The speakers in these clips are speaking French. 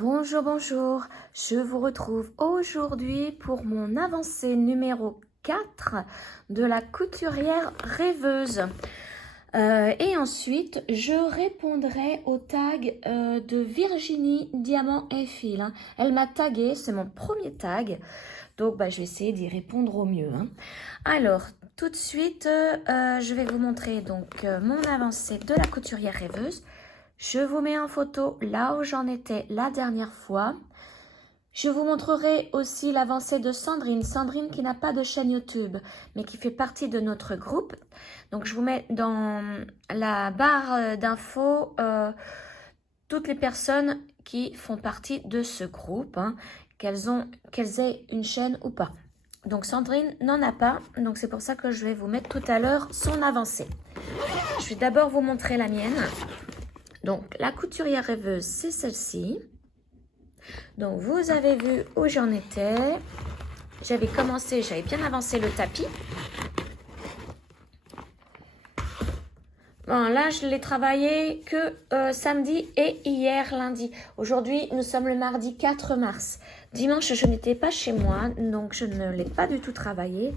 Bonjour, bonjour, je vous retrouve aujourd'hui pour mon avancée numéro 4 de la couturière rêveuse. Et ensuite, je répondrai au tag de Virginie Diamant et Fil. Elle m'a tagué, c'est mon premier tag, donc je vais essayer d'y répondre au mieux. Alors, tout de suite, je vais vous montrer donc mon avancée de la couturière rêveuse. Je vous mets en photo là où j'en étais la dernière fois. Je vous montrerai aussi l'avancée de Sandrine. Sandrine qui n'a pas de chaîne YouTube, mais qui fait partie de notre groupe. Donc, je vous mets dans la barre d'infos toutes les personnes qui font partie de ce groupe, qu'elles aient une chaîne ou pas. Donc, Sandrine n'en a pas. Donc, c'est pour ça que je vais vous mettre tout à l'heure son avancée. Je vais d'abord vous montrer la mienne. Donc, la couturière rêveuse, c'est celle-ci. Donc, vous avez vu où j'en étais. J'avais bien avancé le tapis. Bon, là, je l'ai travaillé que samedi et hier, lundi. Aujourd'hui, nous sommes le mardi 4 mars. Dimanche, je n'étais pas chez moi, donc je ne l'ai pas du tout travaillé.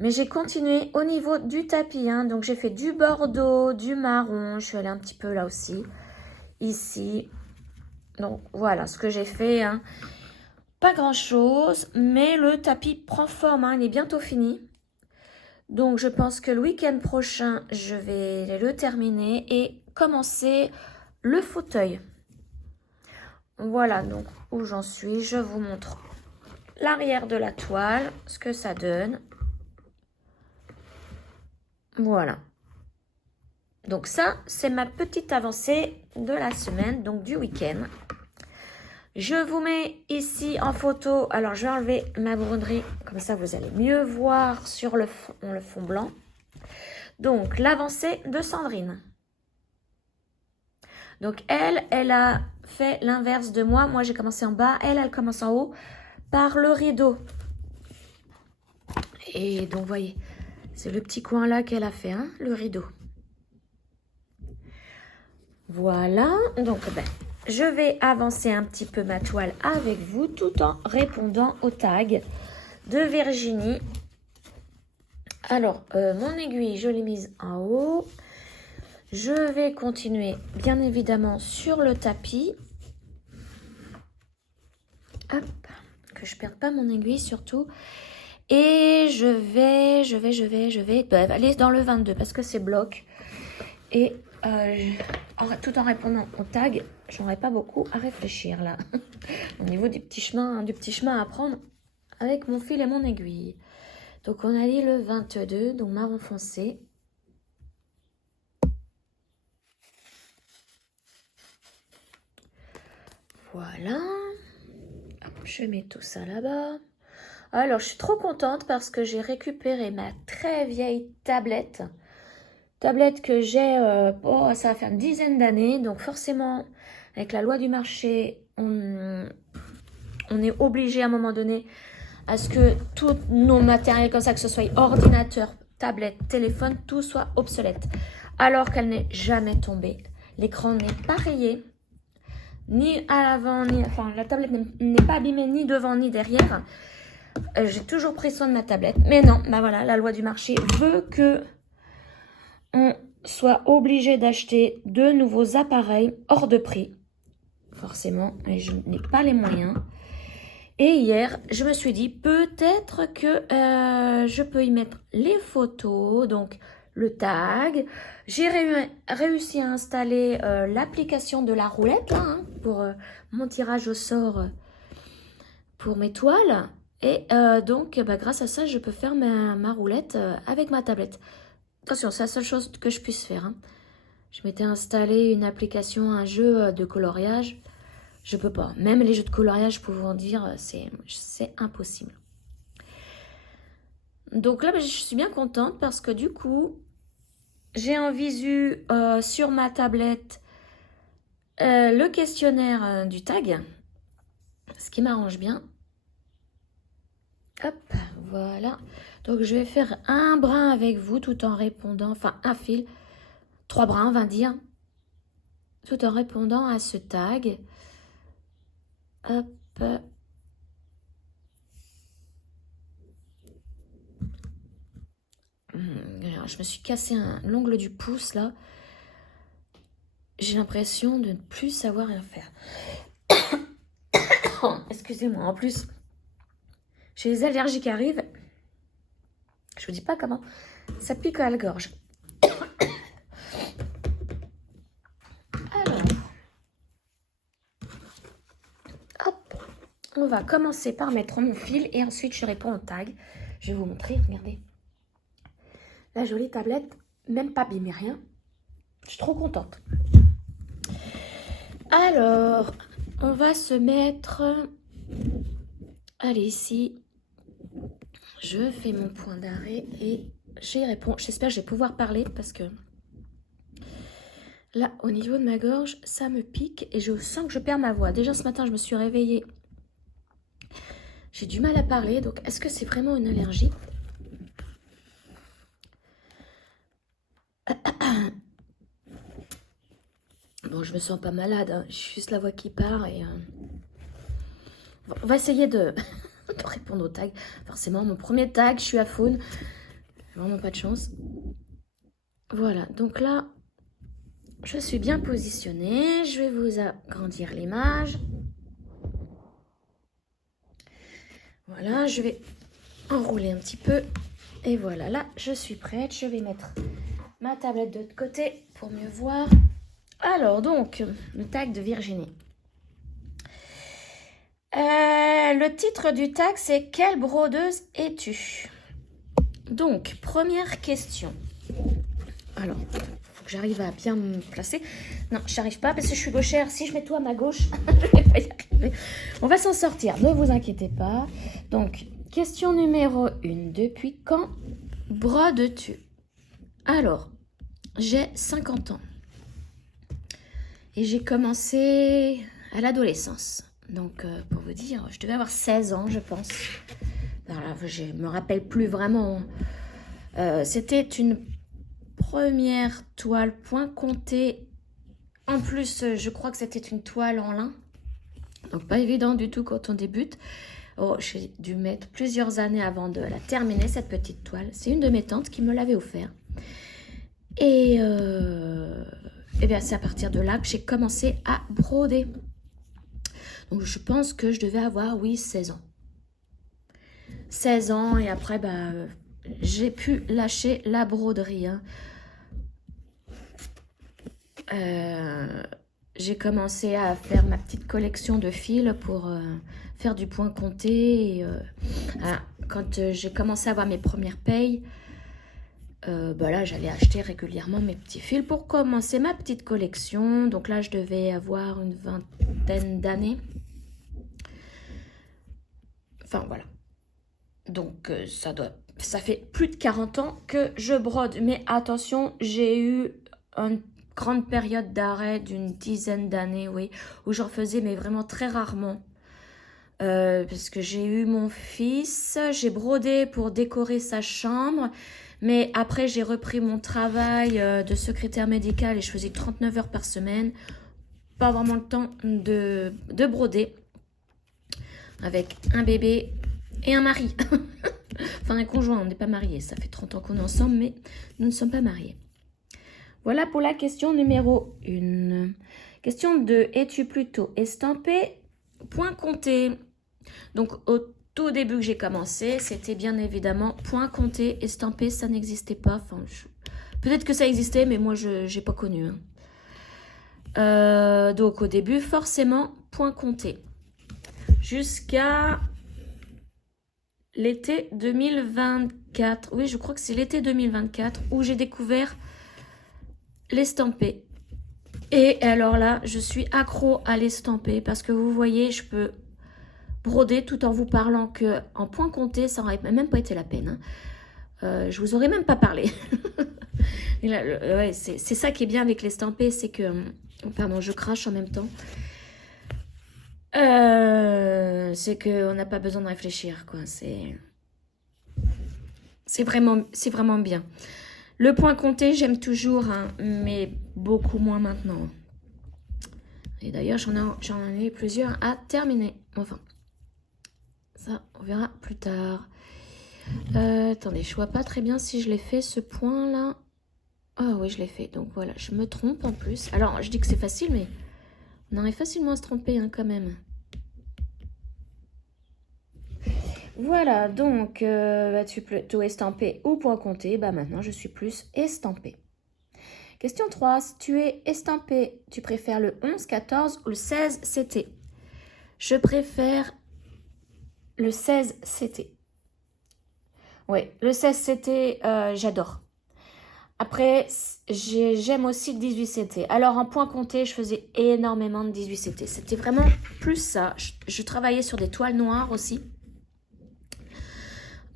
Mais j'ai continué au niveau du tapis. Donc, j'ai fait du bordeaux, du marron. Je suis allée un petit peu là aussi. Ici, donc voilà ce que j'ai fait. Pas grand chose, mais le tapis prend forme. Il est bientôt fini. Donc je pense que le week-end prochain, je vais le terminer et commencer le fauteuil. Voilà donc où j'en suis. Je vous montre l'arrière de la toile, ce que ça donne. Voilà. Donc ça, c'est ma petite avancée de la semaine, donc du week-end. Je vous mets ici en photo, alors je vais enlever ma broderie, comme ça vous allez mieux voir sur le fond blanc. Donc l'avancée de Sandrine. Donc elle a fait l'inverse de moi. Moi j'ai commencé en bas, elle commence en haut par le rideau. Et donc vous voyez, c'est le petit coin là qu'elle a fait, le rideau. Voilà, donc je vais avancer un petit peu ma toile avec vous tout en répondant au tag de Virginie. Alors, mon aiguille, je l'ai mise en haut. Je vais continuer, bien évidemment, sur le tapis. Hop, que je ne perde pas mon aiguille surtout. Et je vais aller dans le 22 parce que c'est bloc. Et tout en répondant au tag, j'aurais pas beaucoup à réfléchir là. Au niveau du petit chemin à prendre avec mon fil et mon aiguille. Donc on a dit le 22, donc marron foncé. Voilà. Je mets tout ça là-bas. Alors je suis trop contente parce que j'ai récupéré ma très vieille tablette. Tablette que j'ai, ça va faire une dizaine d'années. Donc forcément, avec la loi du marché, on est obligé à un moment donné à ce que tous nos matériels comme ça, que ce soit ordinateur, tablette, téléphone, tout soit obsolète. Alors qu'elle n'est jamais tombée. L'écran n'est pas rayé. Ni à l'avant, la tablette n'est pas abîmée ni devant ni derrière. J'ai toujours pris soin de ma tablette. Mais non, voilà, la loi du marché veut que on soit obligé d'acheter de nouveaux appareils hors de prix. Forcément, mais je n'ai pas les moyens. Et hier, je me suis dit peut-être que je peux y mettre les photos, donc le tag. J'ai réussi à installer l'application de la roulette là, pour mon tirage au sort pour mes toiles. Et donc, grâce à ça, je peux faire ma roulette avec ma tablette. Attention, c'est la seule chose que je puisse faire. Je m'étais installé une application, un jeu de coloriage. Je peux pas. Même les jeux de coloriage, je peux vous en dire, c'est impossible. Donc là, je suis bien contente parce que du coup, j'ai en visu sur ma tablette le questionnaire du tag. Ce qui m'arrange bien. Hop, voilà. Donc, je vais faire un brin avec vous tout en répondant, enfin un fil, 3 brins, on va dire, tout en répondant à ce tag. Hop. Alors, je me suis cassé l'ongle du pouce là. J'ai l'impression de ne plus savoir rien faire. Excusez-moi, en plus, j'ai les allergies qui arrivent. Je vous dis pas comment. Ça pique à la gorge. Alors, hop, on va commencer par mettre mon fil et ensuite je réponds au tag. Je vais vous montrer, regardez. La jolie tablette, même pas abîmée, rien. Je suis trop contente. Alors, on va se mettre... Allez, ici, je fais mon point d'arrêt et j'y réponds. J'espère que je vais pouvoir parler parce que là, au niveau de ma gorge, ça me pique et je sens que je perds ma voix. Déjà, ce matin, je me suis réveillée. J'ai du mal à parler, donc est-ce que c'est vraiment une allergie? Bon, je me sens pas malade, hein. J'ai juste la voix qui part et... Bon, on va essayer de répondre au tag. Forcément, mon premier tag, je suis à faune. Vraiment pas de chance. Voilà, donc là, je suis bien positionnée. Je vais vous agrandir l'image. Voilà, je vais enrouler un petit peu. Et voilà, là, je suis prête. Je vais mettre ma tablette de l'autre côté pour mieux voir. Alors, donc, le tag de Virginie. Le titre du tag, c'est « Quelle brodeuse es-tu » Donc, première question. Alors, il faut que j'arrive à bien me placer. Non, je n'arrive pas parce que je suis gauchère. Si je mets tout à ma gauche, je ne vais pas y arriver. On va s'en sortir, ne vous inquiétez pas. Donc, question numéro 1. Depuis quand brodes-tu? Alors, j'ai 50 ans. Et j'ai commencé à l'adolescence. Donc, pour vous dire, je devais avoir 16 ans, je pense. Alors, je ne me rappelle plus vraiment. C'était une première toile point compté. En plus, je crois que c'était une toile en lin. Donc, pas évident du tout quand on débute. Oh, j'ai dû mettre plusieurs années avant de la terminer, cette petite toile. C'est une de mes tantes qui me l'avait offert. Et bien, c'est à partir de là que j'ai commencé à broder. Donc, je pense que je devais avoir, oui, 16 ans. 16 ans et après, bah, j'ai pu lâcher la broderie. Hein. J'ai commencé à faire ma petite collection de fils pour faire du point compté. Et, quand j'ai commencé à avoir mes premières payes, bah là, j'allais acheter régulièrement mes petits fils pour commencer ma petite collection. Donc là, je devais avoir une vingtaine d'années. Enfin, voilà. Donc, ça fait plus de 40 ans que je brode. Mais attention, j'ai eu une grande période d'arrêt d'une dizaine d'années, oui, où j'en faisais, mais vraiment très rarement. Parce que j'ai eu mon fils, j'ai brodé pour décorer sa chambre. Mais après, j'ai repris mon travail de secrétaire médicale et je faisais 39 heures par semaine. Pas vraiment le temps de broder. Avec un bébé et un mari. Enfin, un conjoint, on n'est pas mariés. Ça fait 30 ans qu'on est ensemble, mais nous ne sommes pas mariés. Voilà pour la question numéro 1. Question 2. Es-tu plutôt estampé, point compté? Donc, au tout début que j'ai commencé, c'était bien évidemment point compté, estampé, ça n'existait pas. Enfin, peut-être que ça existait, mais moi, je n'ai pas connu. Hein. Donc, au début, forcément, point compté. Jusqu'à l'été 2024. Oui, je crois que c'est l'été 2024 où j'ai découvert l'estampé. Et alors là, je suis accro à l'estampé parce que vous voyez, je peux broder tout en vous parlant que en point compté, ça n'aurait même pas été la peine. Hein. Je vous aurais même pas parlé. Ouais, c'est ça qui est bien avec l'estampé, c'est que... Pardon, je crache en même temps. C'est qu'on n'a pas besoin de réfléchir, quoi. C'est vraiment bien. Le point compté, j'aime toujours, hein, mais beaucoup moins maintenant. Et d'ailleurs, j'en ai plusieurs à terminer. Enfin, ça, on verra plus tard. Attendez, je vois pas très bien si je l'ai fait, ce point-là. Ah oui, je l'ai fait. Donc voilà, je me trompe en plus. Alors, je dis que c'est facile, mais on arrive facilement à se tromper hein, quand même. Voilà, donc, tu plutôt estampé ou point compté? Bah maintenant, je suis plus estampé. Question 3. Si tu es estampé, tu préfères le 11, 14 ou le 16 CT? Je préfère le 16 CT. Oui, le 16 CT, j'adore. Après, j'aime aussi le 18 CT. Alors, en point compté, je faisais énormément de 18 CT. C'était vraiment plus ça. Je travaillais sur des toiles noires aussi.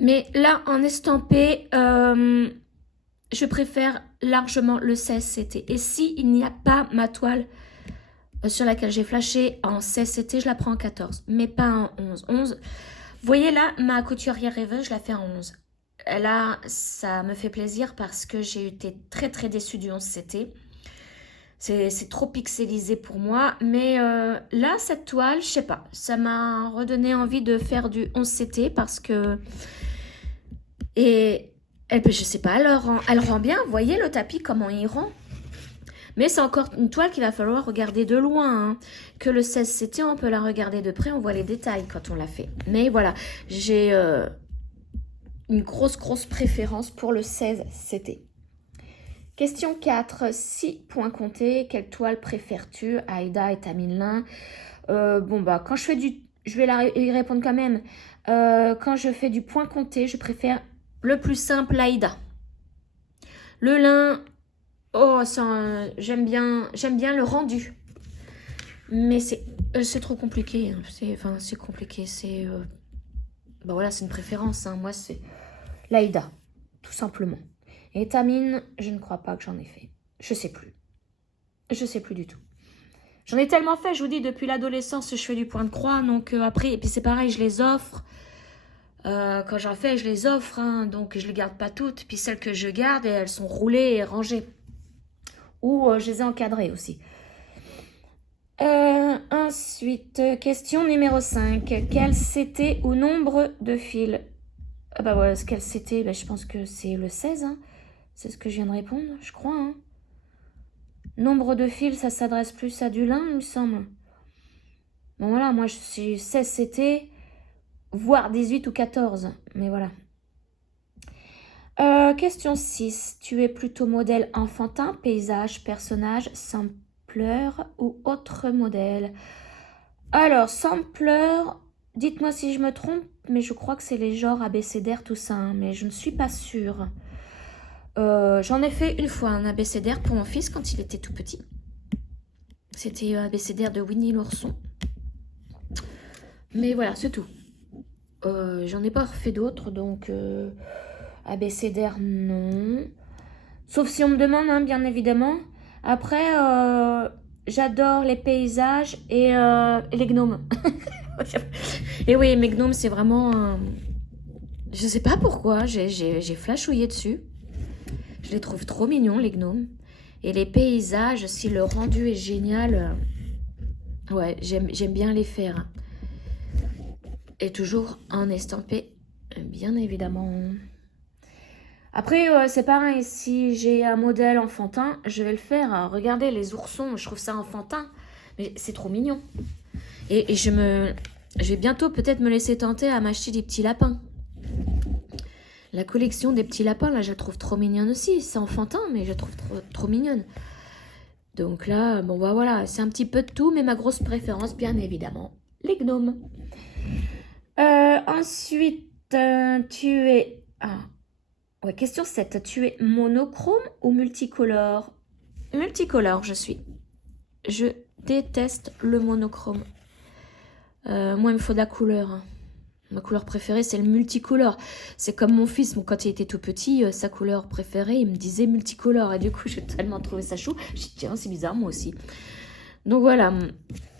Mais là, en estampé, je préfère largement le 16 CT. Et s'il n'y a pas ma toile sur laquelle j'ai flashé en 16 CT, je la prends en 14. Mais pas en 11. 11. Vous voyez là, ma couturière rêveuse, je la fais en 11. Là, ça me fait plaisir parce que j'ai été très très déçue du 11 CT. C'est trop pixelisé pour moi. Mais là, cette toile, je sais pas, ça m'a redonné envie de faire du 11 CT parce que... Et je sais pas, elle rend bien. Vous voyez le tapis, comment il rend? Mais c'est encore une toile qu'il va falloir regarder de loin. Hein. Que le 16 CT, on peut la regarder de près, on voit les détails quand on l'a fait. Mais voilà, j'ai une grosse préférence pour le 16 CT. Question 4. 6 points comptés. Quelle toile préfères-tu, Aïda et Tamilin? Bon, bah, quand je fais du... Je vais y répondre quand même. Quand je fais du point compté, je préfère le plus simple, Aïda. Le lin... Oh, j'aime bien le rendu. Mais c'est trop compliqué. Hein. C'est compliqué. Bah voilà, c'est une préférence. Hein. Moi, c'est l'Aïda, tout simplement. Et Tamine, je ne crois pas que j'en ai fait. Je sais plus. Je sais plus du tout. J'en ai tellement fait, je vous dis, depuis l'adolescence, je fais du point de croix. Donc après, et puis c'est pareil, je les offre. Quand j'en fais, je les offre. Hein, donc je les garde pas toutes. Puis celles que je garde, elles sont roulées et rangées. Ou je les ai encadrées aussi. Ensuite, question numéro 5. Quel CT ou nombre de fils? Ah bah voilà, quel CT, bah, je pense que c'est le 16. Hein. C'est ce que je viens de répondre, je crois. Hein. Nombre de fils, ça s'adresse plus à du lin, il me semble. Bon voilà, moi je suis 16 CT, voire 18 ou 14. Mais voilà. Question 6. Tu es plutôt modèle enfantin, paysage, personnage, sampleur ou autre modèle? Alors, sampleur, dites-moi si je me trompe, mais je crois que c'est les genres abécédaires, tout ça, hein, mais je ne suis pas sûre. J'en ai fait une fois un abécédaire pour mon fils quand il était tout petit. C'était un abécédaire de Winnie l'ourson. Mais voilà, c'est tout. J'en ai pas refait d'autres, donc abécédaire, non. Sauf si on me demande, hein, bien évidemment. Après, j'adore les paysages et les gnomes. Et oui, mes gnomes, c'est vraiment... Je sais pas pourquoi, j'ai flashouillé dessus. Je les trouve trop mignons, les gnomes. Et les paysages, si le rendu est génial, ouais, j'aime bien les faire. Et toujours en estampé, bien évidemment. Après, c'est parein, si j'ai un modèle enfantin, je vais le faire. Regardez les oursons, je trouve ça enfantin, mais c'est trop mignon. Et je vais bientôt peut-être me laisser tenter à m'acheter des petits lapins. La collection des petits lapins, là, je la trouve trop mignonne aussi. C'est enfantin, mais je la trouve trop mignonne. Donc là, bon, bah voilà, c'est un petit peu de tout, mais ma grosse préférence, bien évidemment, les gnomes. Ensuite, tu es... Ah. Ouais, question 7. Tu es monochrome ou multicolore? Multicolore, je suis. Je déteste le monochrome. Moi, il me faut de la couleur. Hein. Ma couleur préférée, c'est le multicolore. C'est comme mon fils, quand il était tout petit, sa couleur préférée, il me disait multicolore. Et du coup, j'ai tellement trouvé ça chou. J'ai dit, tiens, c'est bizarre, moi aussi. Donc voilà,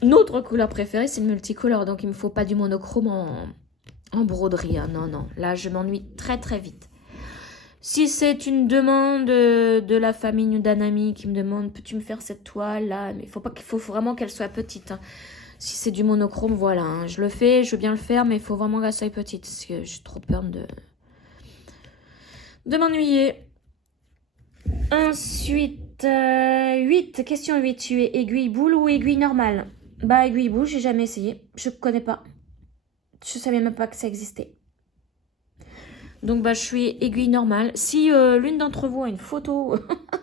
notre couleur préférée, c'est le multicolore. Donc, il ne me faut pas du monochrome en broderie. Hein. Non, non. Là, je m'ennuie très, très vite. Si c'est une demande de la famille ou d'un ami qui me demande, peux-tu me faire cette toile là? Mais il faut vraiment qu'elle soit petite. Hein. Si c'est du monochrome, voilà, hein, je le fais, je veux bien le faire, mais il faut vraiment que la taille petite, parce que j'ai trop peur de m'ennuyer. Ensuite, 8, question 8, tu es aiguille boule ou aiguille normale? Bah, aiguille boule, j'ai jamais essayé, je connais pas. Je savais même pas que ça existait. Donc, bah, je suis aiguille normale. Si l'une d'entre vous a une photo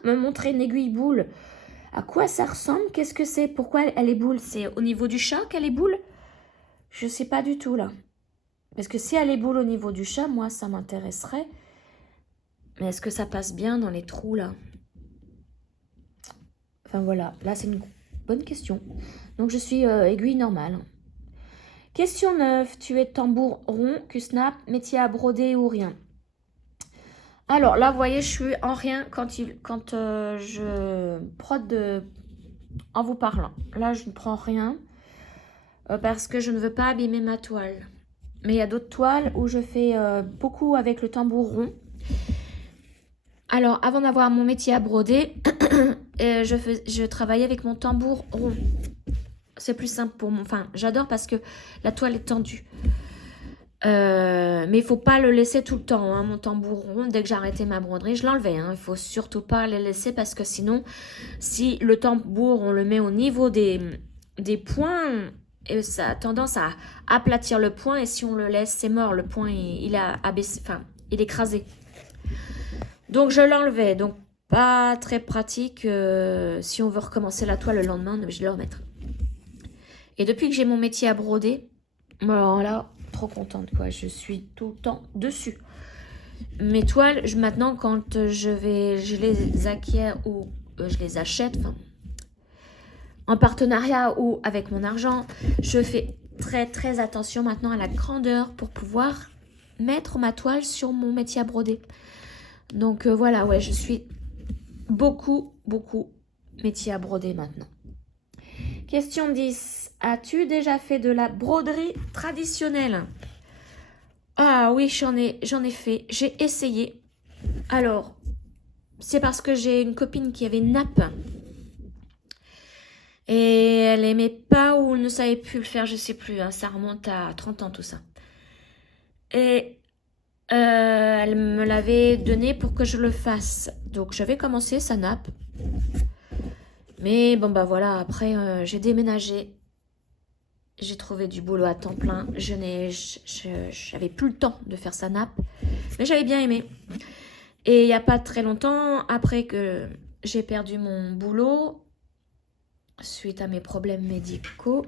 me montrer une aiguille boule, à quoi ça ressemble? Qu'est-ce que c'est? Pourquoi elle est boule? C'est au niveau du chat qu'elle est boule? Je sais pas du tout, là. Parce que si elle est boule au niveau du chat, moi, ça m'intéresserait. Mais est-ce que ça passe bien dans les trous, là? Enfin, voilà. Là, c'est une bonne question. Donc, je suis aiguille normale. Question 9. Tu es tambour rond, Q-snap, métier à broder ou rien? Alors, là, vous voyez, je suis en rien quand je prod en vous parlant. Là, je ne prends rien parce que je ne veux pas abîmer ma toile. Mais il y a d'autres toiles où je fais beaucoup avec le tambour rond. Alors, avant d'avoir mon métier à broder, je travaillais avec mon tambour rond. C'est plus simple pour moi. Enfin, j'adore parce que la toile est tendue. Mais il ne faut pas le laisser tout le temps, hein, mon tambour rond. Dès que j'arrêtais ma broderie, je l'enlevais. Hein. Il ne faut surtout pas le laisser parce que sinon, si le tambour, on le met au niveau des points, et ça a tendance à aplatir le point. Et si on le laisse, c'est mort. Le point, il a abaissé, enfin, il est écrasé. Donc, je l'enlevais. Donc, pas très pratique. Si on veut recommencer la toile le lendemain, on est obligé de le remettre. Et depuis que j'ai mon métier à broder, alors là, trop contente, quoi. Je suis tout le temps dessus. Mes toiles, maintenant, quand je les acquiers ou je les achète, en partenariat ou avec mon argent, je fais très, très attention maintenant à la grandeur pour pouvoir mettre ma toile sur mon métier à broder. Donc voilà, ouais, je suis beaucoup, beaucoup métier à broder maintenant. Question 10. As-tu déjà fait de la broderie traditionnelle? Ah oui, j'en ai fait. J'ai essayé. Alors, c'est parce que j'ai une copine qui avait une nappe. Et elle aimait pas ou elle ne savait plus le faire, je sais plus. Hein, ça remonte à 30 ans tout ça. Et elle me l'avait donné pour que je le fasse. Donc j'avais commencé sa nappe. Mais bon bah voilà, après j'ai déménagé. J'ai trouvé du boulot à temps plein. J'avais plus le temps de faire sa nappe. Mais j'avais bien aimé. Et il n'y a pas très longtemps, après que j'ai perdu mon boulot, suite à mes problèmes médicaux,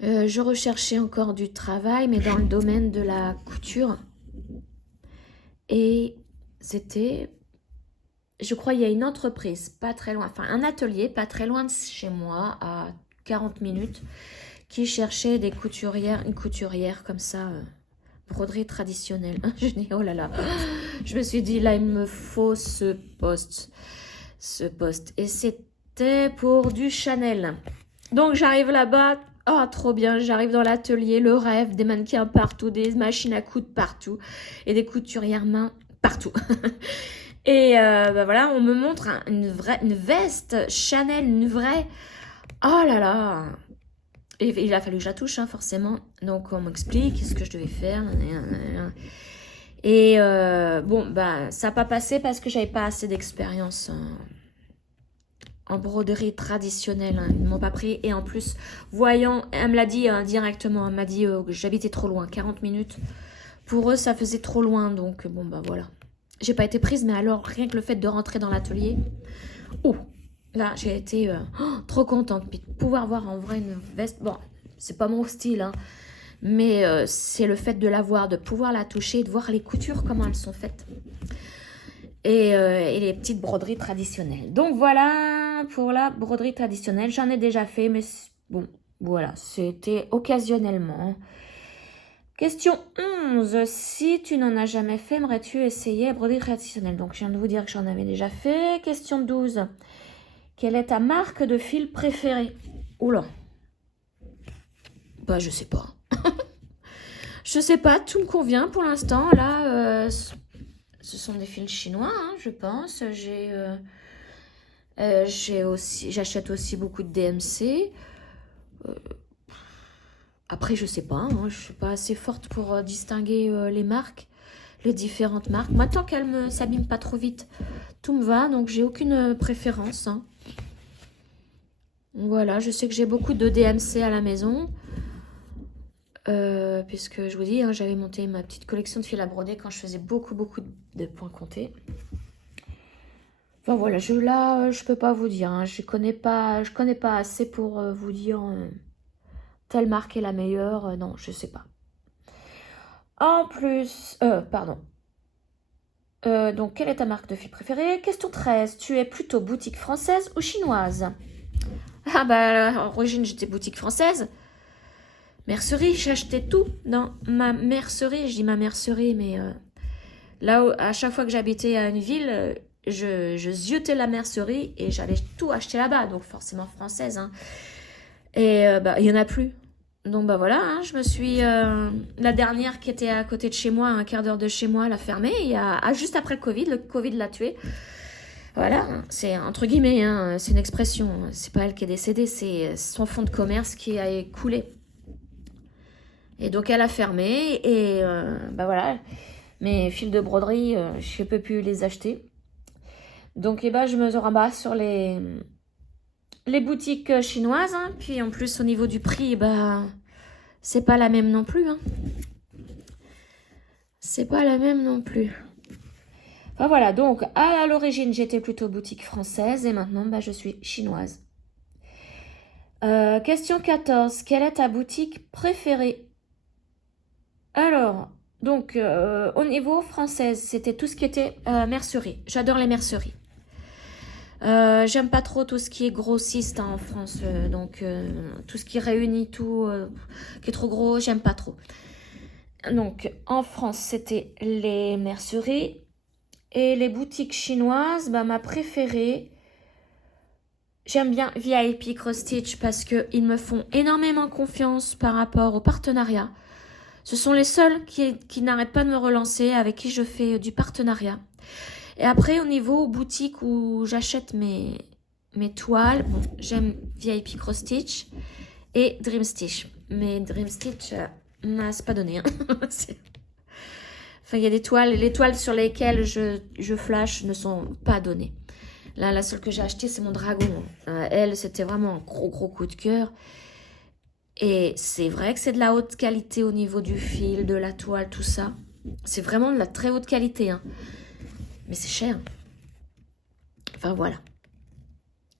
je recherchais encore du travail, mais dans le domaine de la couture. Et c'était, je crois, il y a une entreprise pas très loin, enfin un atelier pas très loin de chez moi, à 40 minutes, qui cherchait une couturière comme ça, broderie traditionnelle. Je dis, oh là là, je me suis dit, là, il me faut ce poste. Et c'était pour du Chanel. Donc, j'arrive là-bas. Oh, trop bien. J'arrive dans l'atelier, le rêve, des mannequins partout, des machines à coudre partout et des couturières main partout. Et bah voilà, on me montre une veste Chanel, une vraie. Oh là là. Et il a fallu que je la touche, hein, forcément. Donc, on m'explique ce que je devais faire. Et bon, bah, ça n'a pas passé parce que j'avais pas assez d'expérience en broderie traditionnelle. Hein. Ils ne m'ont pas pris. Et en plus, voyant, elle me l'a dit directement. Elle m'a dit que j'habitais trop loin, 40 minutes. Pour eux, ça faisait trop loin. Donc, bon, bah voilà. J'ai pas été prise, mais alors, rien que le fait de rentrer dans l'atelier. Oh, là, j'ai été trop contente. Puis de pouvoir voir en vrai une veste. Bon, c'est pas mon style, hein. Mais c'est le fait de la voir, de pouvoir la toucher, de voir les coutures, comment elles sont faites. Et les petites broderies traditionnelles. Donc voilà pour la broderie traditionnelle. J'en ai déjà fait, mais bon, voilà, c'était occasionnellement. Question 11. Si tu n'en as jamais fait, aimerais-tu essayer la broderie traditionnelle? Donc je viens de vous dire que j'en avais déjà fait. Question 12. Quelle est ta marque de fil préférée? Oula. Bah je sais pas. Je sais pas, tout me convient pour l'instant. Là, ce sont des fils chinois, hein, je pense. J'achète aussi beaucoup de DMC. Après, je sais pas, hein, je suis pas assez forte pour distinguer les marques, les différentes marques. Moi, tant qu'elles ne s'abîment pas trop vite, tout me va, donc j'ai aucune préférence. Hein. Voilà, je sais que j'ai beaucoup de DMC à la maison. Puisque je vous dis, hein, j'avais monté ma petite collection de fil à broder quand je faisais beaucoup de points comptés. Enfin voilà, je peux pas vous dire, hein, je connais pas assez pour vous dire telle marque est la meilleure. Non, je sais pas. En plus, pardon. Donc, quelle est ta marque de fil préférée? Question 13. Tu es plutôt boutique française ou chinoise? Ah bah, à l'origine, j'étais boutique française. Mercerie, j'achetais tout dans ma mercerie. Je dis ma mercerie, mais là, à chaque fois que j'habitais à une ville, je ziotais la mercerie et j'allais tout acheter là-bas. Donc, forcément française. Hein. Et bah, il n'y en a plus. Donc, bah voilà, hein, je me suis... la dernière qui était à côté de chez moi, à un quart d'heure de chez moi, elle a fermé. Juste après le Covid l'a tuée. Voilà, c'est entre guillemets, hein, c'est une expression. C'est pas elle qui est décédée, c'est son fonds de commerce qui a écoulé. Et donc elle a fermé et bah voilà, mes fils de broderie, je ne peux plus les acheter. Donc bah, je me ramasse sur les boutiques chinoises. Hein. Puis en plus au niveau du prix, bah c'est pas la même non plus. Hein. C'est pas la même non plus. Enfin voilà, donc à l'origine j'étais plutôt boutique française et maintenant bah, je suis chinoise. Question 14. Quelle est ta boutique préférée? Alors, donc, au niveau française, c'était tout ce qui était mercerie. J'adore les merceries. J'aime pas trop tout ce qui est grossiste hein, en France. Donc, tout ce qui réunit tout, qui est trop gros, j'aime pas trop. Donc, en France, c'était les merceries. Et les boutiques chinoises, bah, ma préférée, j'aime bien VIP Cross Stitch parce qu'ils me font énormément confiance par rapport au partenariat. Ce sont les seuls qui n'arrêtent pas de me relancer, avec qui je fais du partenariat. Et après, au niveau boutique où j'achète mes toiles, bon, j'aime VIP Cross Stitch et Dream Stitch. Mais Dream Stitch, c'est pas donné. Hein. Enfin, il y a des toiles, les toiles sur lesquelles je flash ne sont pas données. Là, la seule que j'ai achetée, c'est mon dragon. Elle, c'était vraiment un gros coup de cœur. Et c'est vrai que c'est de la haute qualité au niveau du fil, de la toile, tout ça. C'est vraiment de la très haute qualité. Hein. Mais c'est cher. Enfin, voilà.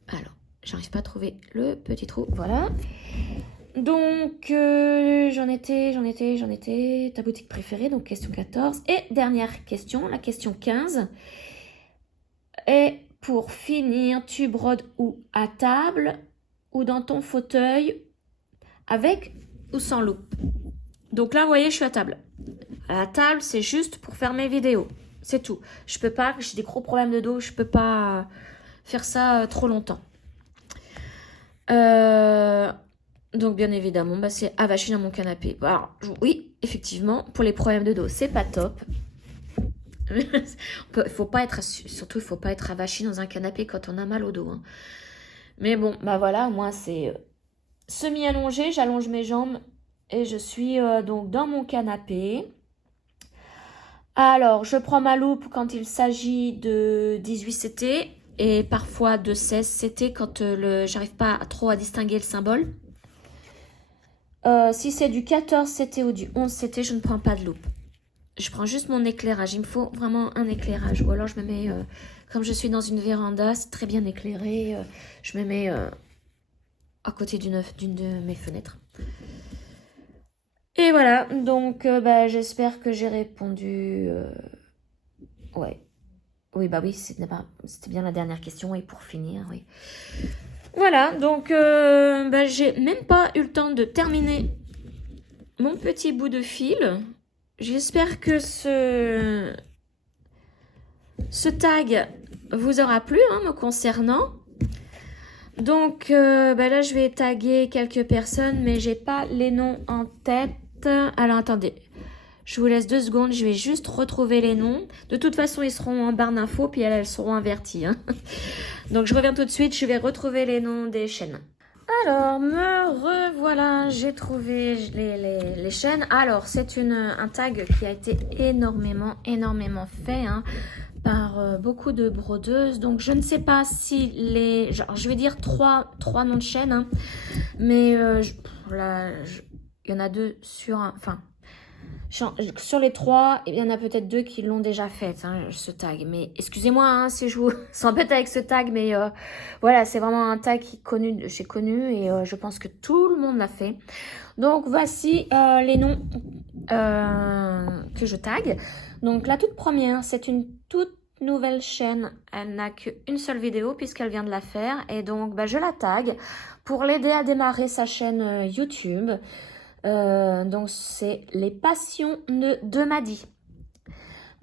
Alors, j'arrive pas à trouver le petit trou. Voilà. Donc, j'en étais. Ta boutique préférée, donc question 14. Et dernière question, la question 15. Et pour finir, tu brodes où? À table ou dans ton fauteuil? Avec ou sans loupe. Donc là, vous voyez, je suis à table. À la table, c'est juste pour faire mes vidéos. C'est tout. Je peux pas, j'ai des gros problèmes de dos, je peux pas faire ça trop longtemps. Donc bien évidemment, bah, c'est avachi dans mon canapé. Alors, oui, effectivement, pour les problèmes de dos, c'est pas top. Faut pas être, surtout, il faut pas être avachi dans un canapé quand on a mal au dos. Hein. Mais bon, bah voilà, moi c'est... semi-allongée, j'allonge mes jambes et je suis donc dans mon canapé. Alors, je prends ma loupe quand il s'agit de 18 CT et parfois de 16 CT quand j'arrive pas trop à distinguer le symbole. Si c'est du 14 CT ou du 11 CT, je ne prends pas de loupe. Je prends juste mon éclairage. Il me faut vraiment un éclairage. Ou alors je me mets, comme je suis dans une véranda, c'est très bien éclairé, je me mets... à côté d'une de mes fenêtres. Et voilà, donc bah, j'espère que j'ai répondu. Ouais. Oui, bah oui, c'était bien la dernière question. Et pour finir, oui. Voilà, donc bah, j'ai même pas eu le temps de terminer mon petit bout de fil. J'espère que ce tag vous aura plu, hein, me concernant. Donc bah là, je vais taguer quelques personnes, mais j'ai pas les noms en tête. Alors, attendez. Je vous laisse 2 secondes. Je vais juste retrouver les noms. De toute façon, ils seront en barre d'infos, puis elles seront inverties. Hein. Donc, je reviens tout de suite. Je vais retrouver les noms des chaînes. Alors, me revoilà, j'ai trouvé les chaînes. Alors, c'est un tag qui a été énormément fait hein, par beaucoup de brodeuses. Donc, je ne sais pas si genre, je vais dire trois noms de chaînes, hein, mais il y en a deux sur enfin, sur les trois, il y en a peut-être deux qui l'ont déjà fait, hein, ce tag. Mais excusez-moi hein, si je vous s'embête avec ce tag, mais voilà, c'est vraiment un tag j'ai connu et je pense que tout le monde l'a fait. Donc voici les noms que je tag. Donc la toute première, c'est une toute nouvelle chaîne. Elle n'a qu'une seule vidéo puisqu'elle vient de la faire. Et donc je la tag pour l'aider à démarrer sa chaîne YouTube. Donc c'est les passions de Maddy.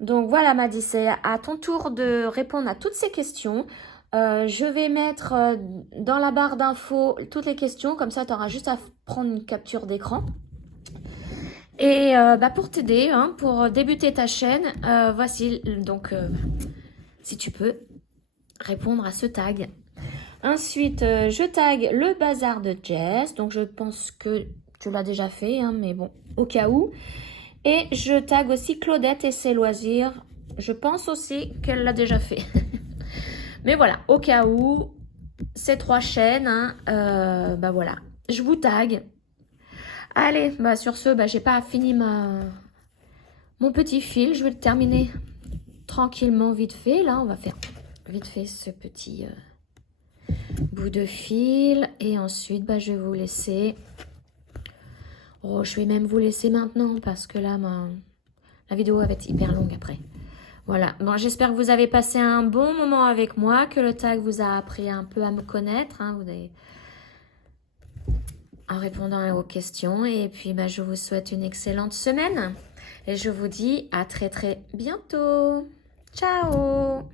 Donc voilà Maddy, c'est à ton tour de répondre à toutes ces questions. Je vais mettre dans la barre d'infos toutes les questions, comme ça tu auras juste à prendre une capture d'écran. Et pour t'aider, hein, pour débuter ta chaîne, voici donc si tu peux répondre à ce tag. Ensuite, je tag le bazar de Jess, donc je pense que tu l'as déjà fait, hein, mais bon, au cas où. Et je tag aussi Claudette et ses loisirs. Je pense aussi qu'elle l'a déjà fait. Mais voilà, au cas où, ces trois chaînes, hein, voilà, je vous tag. Allez, sur ce, j'ai pas fini mon petit fil. Je vais le terminer tranquillement, vite fait. Là, on va faire vite fait ce petit bout de fil. Et ensuite, je vais vous laisser... Oh, je vais même vous laisser maintenant parce que là, la vidéo va être hyper longue après. Voilà. Bon, j'espère que vous avez passé un bon moment avec moi, que le tag vous a appris un peu à me connaître. Hein, en répondant aux questions. Et puis, je vous souhaite une excellente semaine. Et je vous dis à très bientôt. Ciao!